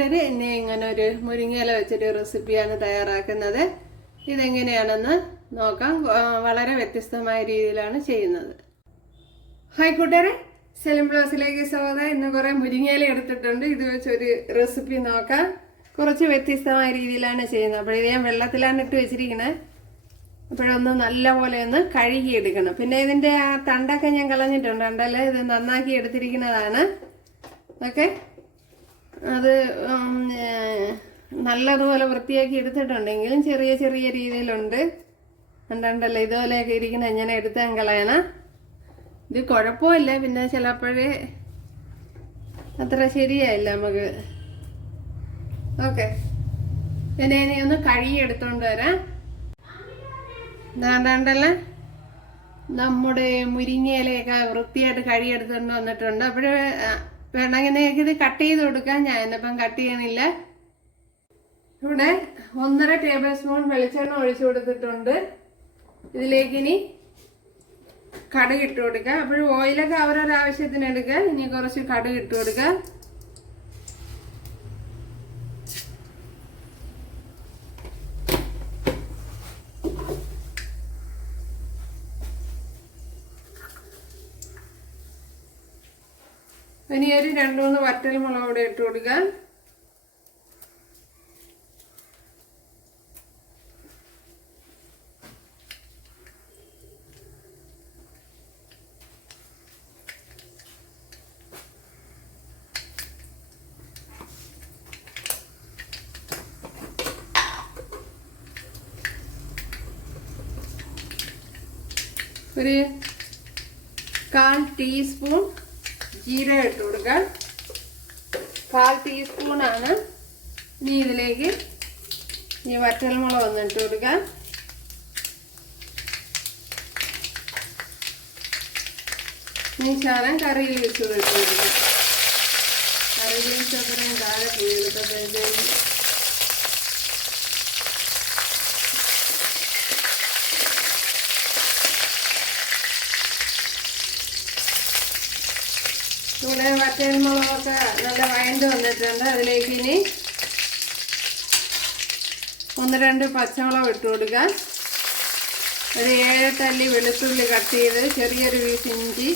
കൂട്ടര് എന്നെ ഇങ്ങനെ ഒരു മുരിങ്ങയില വെച്ചൊരു റെസിപ്പിയാണ് തയ്യാറാക്കുന്നത്. ഇതെങ്ങനെയാണെന്ന് നോക്കാം. വളരെ വ്യത്യസ്തമായ രീതിയിലാണ് ചെയ്യുന്നത്. ഹായ് കൂട്ടരെ. സെലിം ബ്ലൗസിലേക്ക് സ്വാഗതം. ഇന്ന് കുറെ മുരിങ്ങയില എടുത്തിട്ടുണ്ട്. ഇത് വെച്ചൊരു റെസിപ്പി നോക്കാം. കുറച്ച് വ്യത്യസ്തമായ രീതിയിലാണ് ചെയ്യുന്നത്. അപ്പോൾ ഇത് ഞാൻ വെള്ളത്തിലാണ് ഇട്ട് വെച്ചിരിക്കുന്നത് അപ്പോഴൊന്ന് നല്ല പോലെ ഒന്ന് കഴുകിയെടുക്കണം. പിന്നെ ഇതിന്റെ ആ തണ്ടൊക്കെ ഞാൻ കളഞ്ഞിട്ടുണ്ട്. തണ്ടല്ലേ ഇത് നന്നാക്കി എടുത്തിരിക്കുന്നതാണ്. ഓക്കെ. അത് നല്ലതുപോലെ വൃത്തിയാക്കി എടുത്തിട്ടുണ്ടെങ്കിലും ചെറിയ ചെറിയ രീതിയിലുണ്ട്. കണ്ടല്ലോ ഇതുപോലെയൊക്കെ ഇരിക്കുന്ന ഇങ്ങനെ എടുത്താൻ കളയണം. ഇത് കുഴപ്പമില്ല. പിന്നെ ചിലപ്പോഴേ അത്ര ശരിയായില്ല നമുക്ക്. ഓക്കെ. പിന്നെ ഇനി ഒന്ന് കഴുകി എടുത്തോണ്ട് വരാം. ദാണ്ടല്ലേ നമ്മുടെ മുരിങ്ങയിലയൊക്കെ വൃത്തിയായിട്ട് കഴുകിയെടുത്തോണ്ട് വന്നിട്ടുണ്ട്. അപ്പോഴേ വേണമെങ്കിൽ നിങ്ങൾക്ക് ഇത് കട്ട് ചെയ്ത് കൊടുക്കാം. ഞാൻ ഇന്നിപ്പം കട്ട് ചെയ്യണില്ല. ഇവിടെ ഒന്നര ടേബിൾ സ്പൂൺ വെളിച്ചെണ്ണ ഒഴിച്ചു കൊടുത്തിട്ടുണ്ട്. ഇതിലേക്ക് ഇനി കടുക് ഇട്ട് കൊടുക്കുക അപ്പോഴും ഓയിലൊക്കെ അവരൊരാവശ്യത്തിന് എടുക്കുക ഇനി കുറച്ച് കടുക് ഇട്ട് കൊടുക്കുക. ഇനി ഒരു രണ്ടു മൂന്ന് വറ്റൽ മുളക് കൂടെ ഇട്ട് കൊടുക്കുക. ഒരു കാൽ ടീസ്പൂൺ ജീരകം ഇട്ട് കൊടുക്കാം കാൽ ടീസ്പൂണാണ് ഇനി ഇതിലേക്ക് ഈ വറ്റൽമുളക് ഒന്ന് ഇട്ട് കൊടുക്കാം ഇനി ശാലം കറിയിൽ വെച്ച് കൊടുക്കാം കറിയിൽ വെച്ച് അത്രയും താഴെ പോയി ഇവിടെ വറ്റൽമുളകൊക്കെ നല്ല വഴണ്ട് വന്നിട്ടുണ്ട്. അതിലേക്ക് ഇനി ഒന്ന് രണ്ട് പച്ചമുളക് ഇട്ട് കൊടുക്കാം. ഒരു ഏഴ് തല്ലി വെളുത്തുള്ളി കട്ട് ചെയ്ത് ചെറിയൊരു പീസ് ഇഞ്ചി.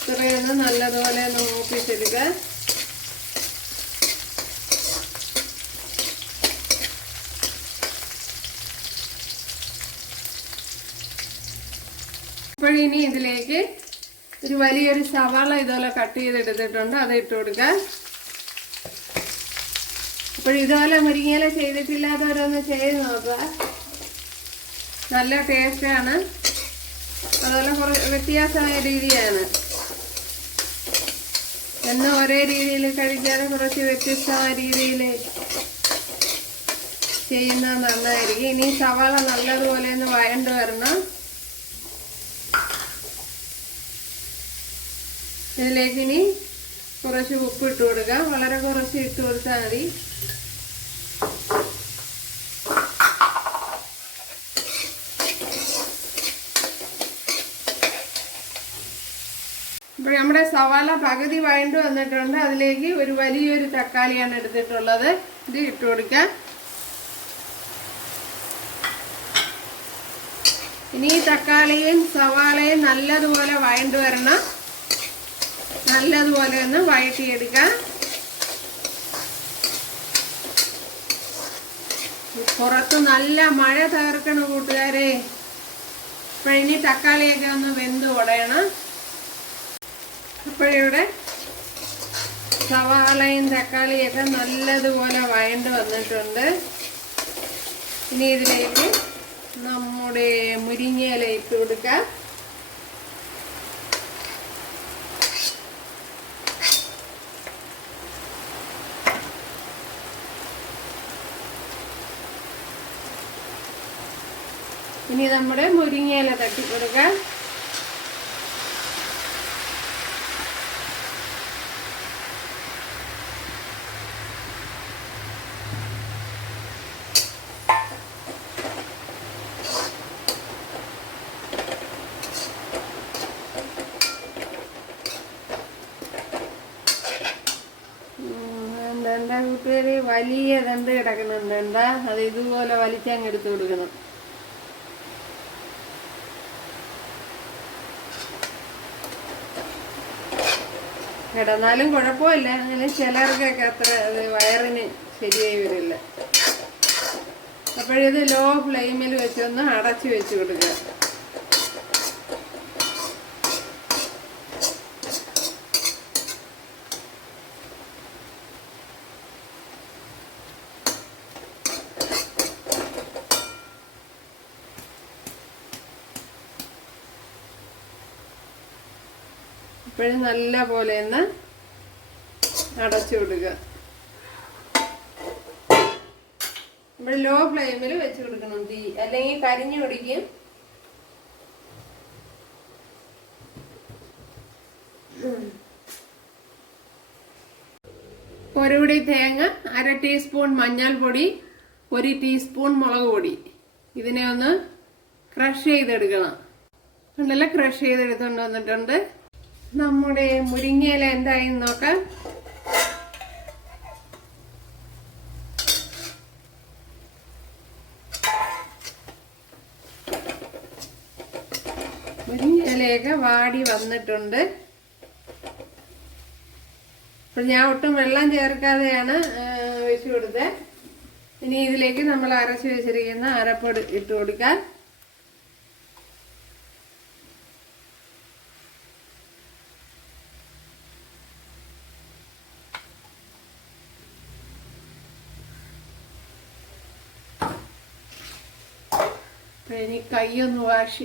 ഇത്രയൊന്ന് നല്ലതുപോലെ ഒന്ന് മൂപ്പിച്ചെടുക്കുക. അപ്പോഴിനി ഇതിലേക്ക് ഒരു വലിയൊരു സവാള ഇതുപോലെ കട്ട് ചെയ്തെടുത്തിട്ടുണ്ട്. അത് ഇട്ട് കൊടുക്കുക അപ്പോൾ ഇതുപോലെ മുരിങ്ങയില ചെയ്തിട്ടില്ലാത്തവരൊന്ന് ചെയ്ത് നോക്കുക. നല്ല ടേസ്റ്റാണ് അതുപോലെ കുറേ വ്യത്യാസമായ രീതിയാണ്. എന്നും ഒരേ രീതിയിൽ കഴിക്കാതെ കുറച്ച് വ്യത്യസ്തമായ രീതിയിൽ ചെയ്യുന്നത് നല്ലതായിരിക്കും ഇനി സവാള നല്ലതുപോലെ ഒന്ന് വഴണ്ട് വരണം. ഇതിലേക്ക് ഇനി കുറച്ച് ഉപ്പ് ഇട്ട് കൊടുക്കുക വളരെ കുറച്ച് ഇട്ട് കൊടുത്താൽ മതി. ഇപ്പോൾ നമ്മുടെ സവാള പകുതി വഴണ്ട് വന്നിട്ടുണ്ട്. അതിലേക്ക് ഒരു വലിയൊരു തക്കാളിയാണ് എടുത്തിട്ടുള്ളത്. ഇത് ഇട്ട് കൊടുക്കാം. ഇനി ഈ തക്കാളിയും സവാളയും നല്ലതുപോലെ വഴണ്ട് വരണം. നല്ലതുപോലെ ഒന്ന് വഴറ്റിയെടുക്കാം. പുറത്ത് നല്ല മഴ തകർക്കണ കൂട്ടുകാരെ അപ്പോഴിനി തക്കാളിയൊക്കെ ഒന്ന് വെന്ത് ഉടയണം അപ്പോഴിവിടെ സവാളയും തക്കാളിയൊക്കെ നല്ലതുപോലെ വഴണ്ട് വന്നിട്ടുണ്ട്. ഇനി ഇതിലേക്ക് നമ്മുടെ മുരിങ്ങയില ഇട്ട് കൊടുക്കാം. ഇനി നമ്മുടെ മുരിങ്ങയില തട്ടിക്കൊടുക്ക എന്താ വലിയ ദണ്ട് കിടക്കുന്നുണ്ട്. എന്താ? അത് ഇതുപോലെ വലിച്ചങ്ങ് എടുത്തു കൊടുക്കണം. കിടന്നാലും കുഴപ്പമില്ല. അങ്ങനെ ചിലർക്കൊക്കെ അത്ര അത് വയറിന് ശരിയായി വരില്ല. അപ്പോഴിത് ലോ ഫ്ലെയിമിൽ വെച്ചൊന്ന് അടച്ചു വെച്ച് കൊടുക്കുക. ഇപ്പോഴും നല്ല പോലെ ഒന്ന് അടച്ചു കൊടുക്കുക ഇവിടെ ലോ ഫ്ലെയിമിൽ വെച്ച് കൊടുക്കണം തീ. അല്ലെങ്കിൽ കരിഞ്ഞു പിടിക്കും. ഒരുപിടി തേങ്ങ അര ടീസ്പൂൺ മഞ്ഞൾപ്പൊടി ഒരു ടീസ്പൂൺ മുളക് പൊടി. ഇതിനെ ഒന്ന് ക്രഷ് ചെയ്തെടുക്കണം. ഉണ്ടല്ലോ ക്രഷ് ചെയ്തെടുത്തുകൊണ്ട് വന്നിട്ടുണ്ട്. നമ്മുടെ മുരിങ്ങയില എന്തായി നോക്കാം. മുരിങ്ങയിലയൊക്കെ വാടി വന്നിട്ടുണ്ട്. അപ്പൊ ഞാൻ ഒട്ടും വെള്ളം ചേർക്കാതെയാണ് വെച്ചു കൊടുത്തത് ഇനി ഇതിലേക്ക് നമ്മൾ അരച്ച് വെച്ചിരിക്കുന്ന അരപ്പൊടി ഇട്ട് കൊടുക്കാം. അപ്പൊ ഇനി കൈയൊന്ന് വാഷ്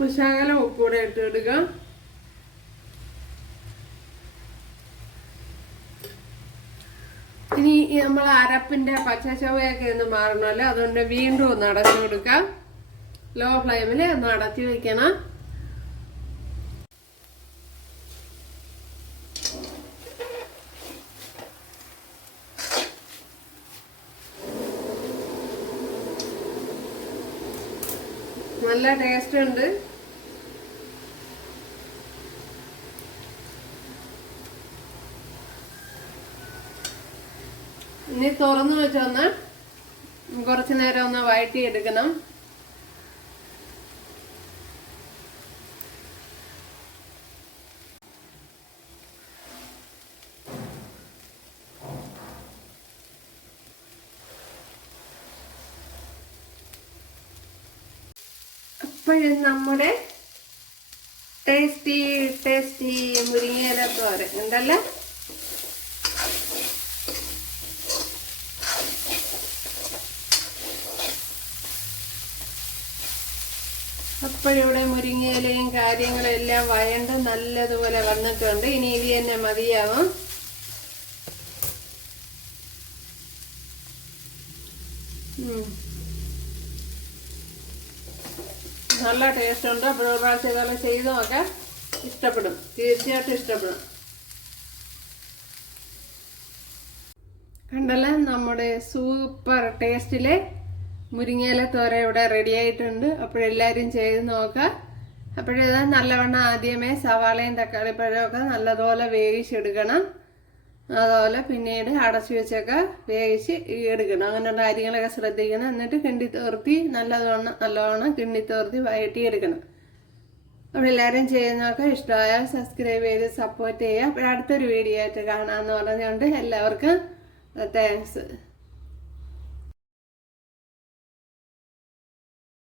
ചെയ്യണം അപ്പൊ ശകലം ഉപ്പൂടെ ഇട്ട് ഇടുക ഇനി നമ്മൾ അരപ്പിന്റെ പച്ച ചവയൊക്കെ ഒന്ന് മാറണമല്ലോ അതുകൊണ്ട് വീണ്ടും ഒന്ന് അടച്ചു കൊടുക്കാം ലോ ഫ്ലെയിമിൽ ഒന്ന് അടച്ചു വെക്കണം. നല്ല ടേസ്റ്റ് ഉണ്ട്. ഇനി തുറന്നു വെച്ചൊന്ന് കുറച്ചു നേരം ഒന്ന് വഴറ്റി എടുക്കണം അപ്പോഴും നമ്മുടെ ടേസ്റ്റി ടേസ്റ്റി മുരിങ്ങയില തോരൻ. ഉണ്ടല്ലോ? അപ്പോഴിവിടെ മുരിങ്ങയിലയും കാര്യങ്ങളും എല്ലാം വയണ്ട് നല്ലതുപോലെ വന്നിട്ടുണ്ട്. ഇനി ഇത് തന്നെ മതിയാവും. നല്ല ടേസ്റ്റ് ഉണ്ട് അപ്പോൾ ഒരു പ്രാവശ്യം നോക്കാം. ഇഷ്ടപ്പെടും. തീർച്ചയായിട്ടും ഇഷ്ടപ്പെടും. കണ്ടല്ലോ? നമ്മുടെ സൂപ്പർ ടേസ്റ്റിലെ മുരിങ്ങയില തോര ഇവിടെ റെഡി ആയിട്ടുണ്ട്. അപ്പോഴെല്ലാവരും ചെയ്ത് നോക്കുക അപ്പോഴിത് നല്ലവണ്ണം ആദ്യമേ സവാളയും തക്കാളിപ്പഴവും ഒക്കെ നല്ലതുപോലെ വേവിച്ചെടുക്കണം. അതുപോലെ പിന്നീട് അടച്ചു വെച്ചൊക്കെ വേവിച്ച് എടുക്കണം. അങ്ങനെയുള്ള കാര്യങ്ങളൊക്കെ ശ്രദ്ധിക്കണം. എന്നിട്ട് കിണ്ടി തോർത്തി നല്ലതുവണ്ണം നല്ലവണ്ണം കിണ്ടി തോർത്തി വഴറ്റി എടുക്കണം. അപ്പോൾ എല്ലാവരും ചെയ്യുന്നതൊക്കെ ഇഷ്ടമായാൽ സബ്സ്ക്രൈബ് ചെയ്ത് സപ്പോർട്ട് ചെയ്യുക. അപ്പോൾ അടുത്തൊരു വീഡിയോ ആയിട്ട് കാണാമെന്ന് പറഞ്ഞുകൊണ്ട് എല്ലാവർക്കും താങ്ക്സ്